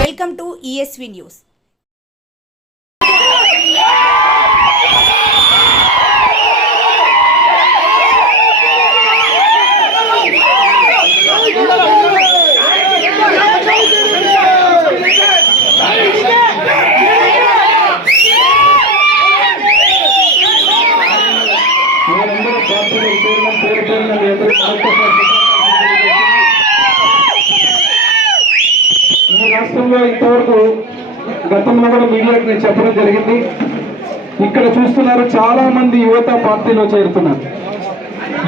Welcome to ESV news ఈ ఇంతవరకు గతంలో కూడా మీడియాకి నేను చెప్పడం జరిగింది. ఇక్కడ చూస్తున్నారు చాలా మంది యువత పార్టీలో చేరుతున్నారు.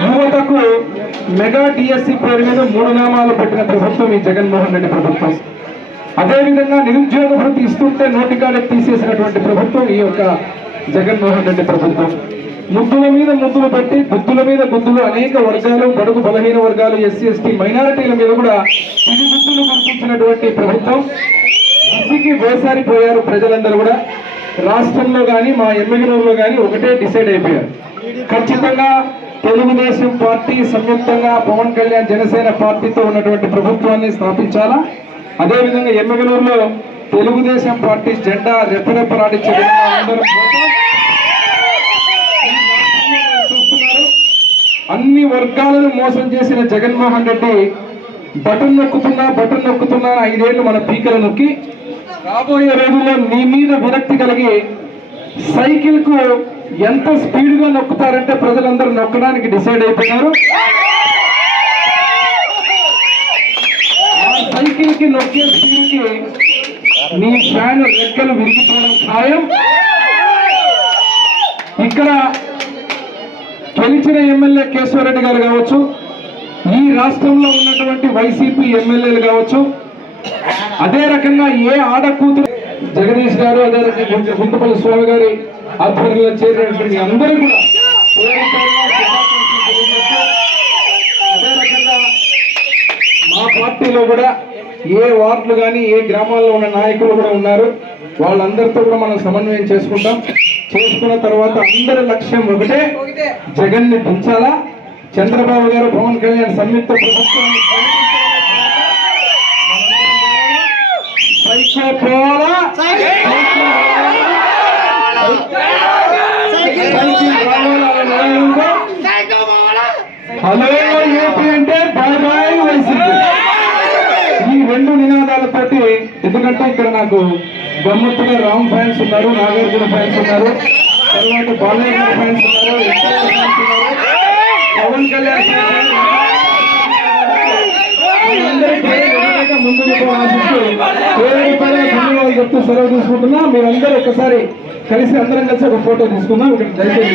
యువతకు మెగా డిఎస్సి పేరు మీద మూడు నామాలు పెట్టిన ప్రభుత్వం ఈ జగన్మోహన్ రెడ్డి ప్రభుత్వం. అదేవిధంగా నిరుద్యోగ భృతి ఇస్తుంటే నోటికాడ తీసేసినటువంటి ప్రభుత్వం ఈ యొక్క జగన్మోహన్ రెడ్డి ప్రభుత్వం. ముద్దుల మీద ముద్దులు పెట్టి బుద్ధుల మీద బుద్ధులు అనేక వర్గాలు బడుగు బలహీన వర్గాలు ఎస్సీ ఎస్టీ మైనారిటీల మీద కూడా ఇది బుద్ధులు గుర్తించినటువంటి ప్రభుత్వం. విసిగి వేసారిపోయారు ప్రజలందరూ కూడా. రాష్ట్రంలో కానీ మా ఎమ్మెల్యేలో కానీ ఒకటే డిసైడ్ అయిపోయారు. ఖచ్చితంగా తెలుగుదేశం పార్టీ సంయుక్తంగా పవన్ కళ్యాణ్ జనసేన పార్టీతో ఉన్నటువంటి ప్రభుత్వాన్ని స్థాపించాలా? అదేవిధంగా ఎమ్మెగనూరులో తెలుగుదేశం పార్టీ జెండా రెప్పరెప్పలాడించే విధంగా పోతాం. చూస్తున్నారు అన్ని వర్గాలను మోసం చేసిన జగన్మోహన్ రెడ్డి బటన్ నొక్కుతున్నా బటన్ నొక్కుతున్నా ఐదేళ్ళు మన పీకలు నొక్కి రాబోయే రోజుల్లో నీ మీద విరక్తి కలిగి సైకిల్కు ఎంత స్పీడ్గా నొక్కుతారంటే ప్రజలందరూ నొక్కడానికి డిసైడ్ అయిపోయినారు. ఆ సైకిల్కి నొక్కే స్పీడ్కి నీ ఫ్యాన్ రెక్కలు విరిగిపోవడం ఖాయం. ఇక్కడ గెలిచిన ఎమ్మెల్యే కేశవరెడ్డి గారు కావచ్చు ఈ రాష్ట్రంలో ఉన్నటువంటి వైసీపీ ఎమ్మెల్యేలు కావచ్చు అదే రకంగా ఏ ఆడకూతురు జగదీష్ గారు అదే రకంగా గుంటపల్లి స్వామి గారి ఆధ్వర్యంలో చేరినటువంటి అందరూ కూడా అదే రకంగా మా పార్టీలో కూడా ఏ వార్డులు కానీ ఏ గ్రామాల్లో ఉన్న నాయకులు కూడా ఉన్నారు. వాళ్ళందరితో కూడా మనం సమన్వయం చేసుకుంటాం. చేసుకున్న తర్వాత అందరి లక్ష్యం ఒకటే. జగన్ని దించాలా? చంద్రబాబు గారు పవన్ కళ్యాణ్ సంయుక్త ప్రభుత్వాన్ని హలో ఏపీ అంటే బాయ్ బాయ్ వైసీపీ. ఈ రెండు నినాదాలతోటి ఎందుకంటే ఇక్కడ నాకు గమ్మత్తుగా రామ్ ఫ్యాన్స్ ఉన్నారు నాగార్జున ఫ్యాన్స్ ఉన్నారు తర్వాత బాలయ్య గారి ఫ్యాన్స్ ఉన్నారు పవన్ కళ్యాణ్ ముందుకు ఆశిస్తూ ధన్యవాదాలు చెప్తూ సెలవు తీసుకుంటున్నా. మీరందరూ ఒకసారి కలిసి అందరం కలిసి ఒక ఫోటో తీసుకుందాం. ఇక్కడ దయచేసి